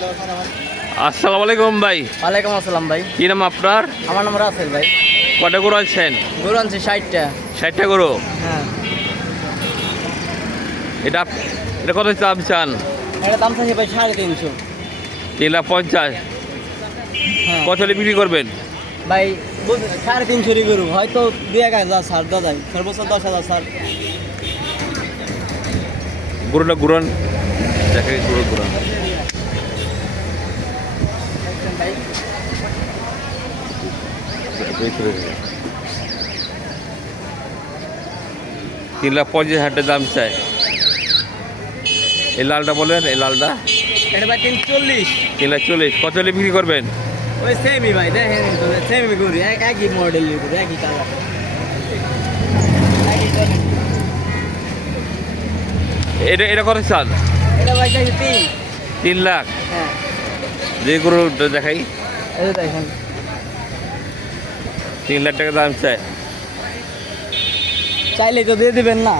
আসসালামু আলাইকুম ভাই। ওয়ালাইকুম আসসালাম ভাই। কি নাম আপনার? আমার নাম রাসেল ভাই। কটা গরু আনছেন? গরু আনছি 60টা। 60টা গরু। হ্যাঁ, এটা এটা কত দাম চান? এটা দাম চাইছে ভাই 350। 350। হ্যাঁ কত হলে বিক্রি করবেন? ভাই 350 গরু, হয়তো 2-1000 ছাড় দেওয়া যায়, সর্বোচ্চ 10,000 ছাড়। গরুটা ঘুরান, দেখে গরু ঘুরান। ভাই 350,000 দাম চাই। এই লালটা বলেন, এই লালটা এটা ভাই 340। 340। কত হলে বিক্রি করবেন? ওই সেমই ভাই, দেখেন সেমই গরু, একই মডেলের গরু, একই কালার, একই কোয়ালিটি। এটা এটা কত চান? এটা ভাই চাইছে 3 লাখ। হ্যাঁ, যে গরুটা দেখাই এই দেখেন 3 লাখ টাকা দাম চাই। চাইলে তো দিয়ে দিবেন না।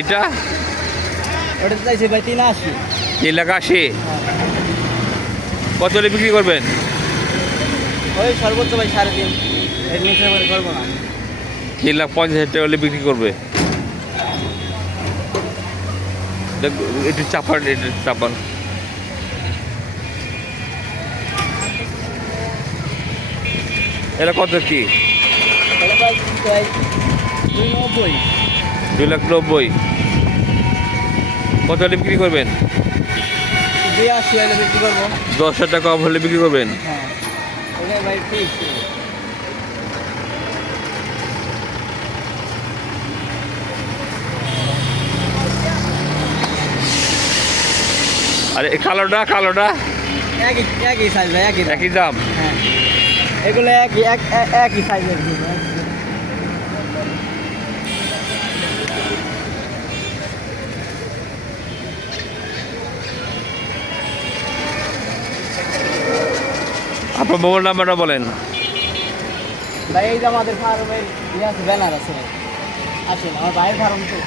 এটা ওটা চাইছে ভাই 380। 3,80,000। হ্যাঁ, কত হলে বিক্রি করবেন? ওই সর্বোচ্চ ভাই 3.5, এর নিচে করবো না। 3,50,000 টাকা হলে বিক্রি করবে। একটু চাপান, একটু চাপান। এটা কত কি? এটা ভাই 290। 2,90,000। কত হলে বিক্রি করবেন? 280 হলে বিক্রি করবো। 10,000 টাকা কম হলে বিক্রি করবেন। হ্যাঁ, ওটাই ভাই ঠিক। আর এই কালোটা কালোটা একই একই সাইজ ভাই, একই দাম। একই দাম। হ্যাঁ, এগুলো একই সাইজের গরু। আপনার মোবাইল নাম্বারটা বলেন। ভাই এই যে আমাদের ফার্মের ইয়ে আছে, ব্যানার আছে ভাই, আসেন আমার ভাইয়ের ফার্ম তো।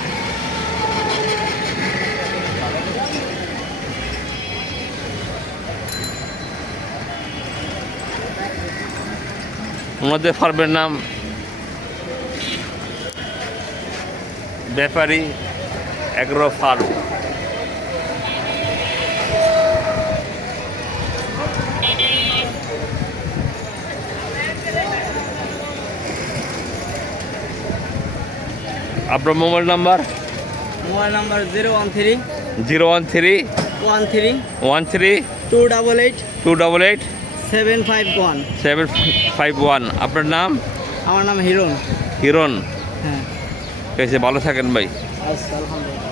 ওনাদের ফার্মের নাম ব্যাপারী এগ্রো ফার্ম। আপনার মোবাইল নাম্বার? Mobile number 013 013 13 13 288 288 751। 751। আপনার নাম? আমার নাম হিরণ। হিরণ। হ্যাঁ, ঠিক আছে, ভালো থাকেন ভাই। আচ্ছা, আলহামদুলিল্লাহ।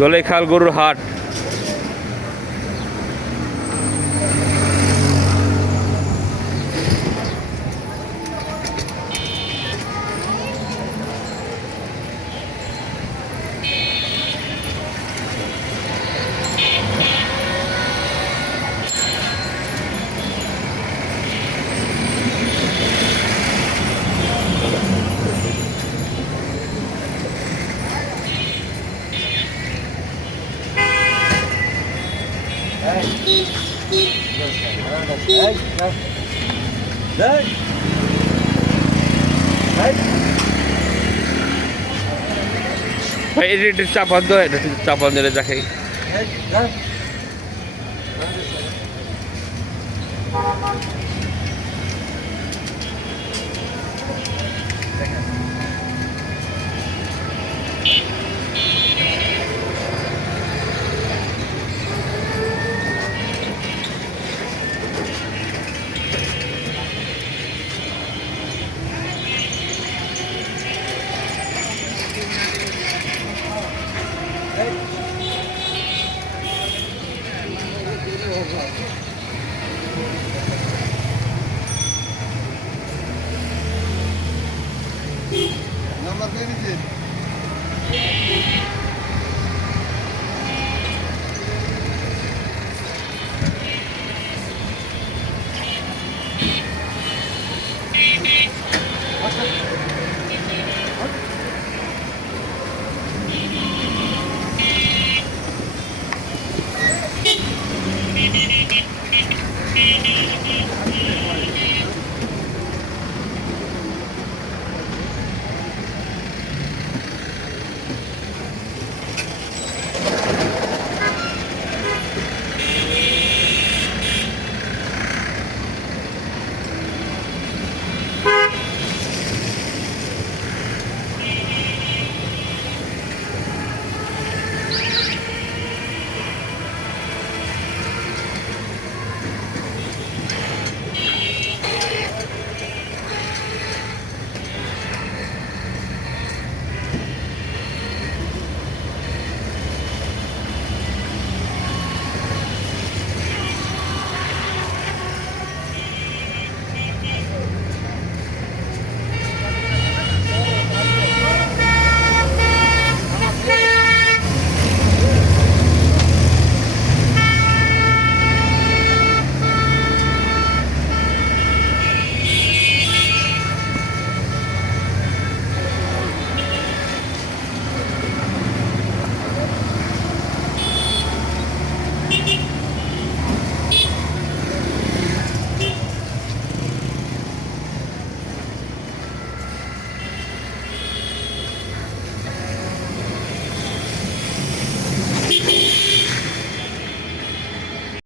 দোলেখাল গরুর হাট। ভাই এটা একটু চাপান তো, এটা একটু চাপান দিলে দেখাই। নাম্বার দিয়ে দিচ্ছি।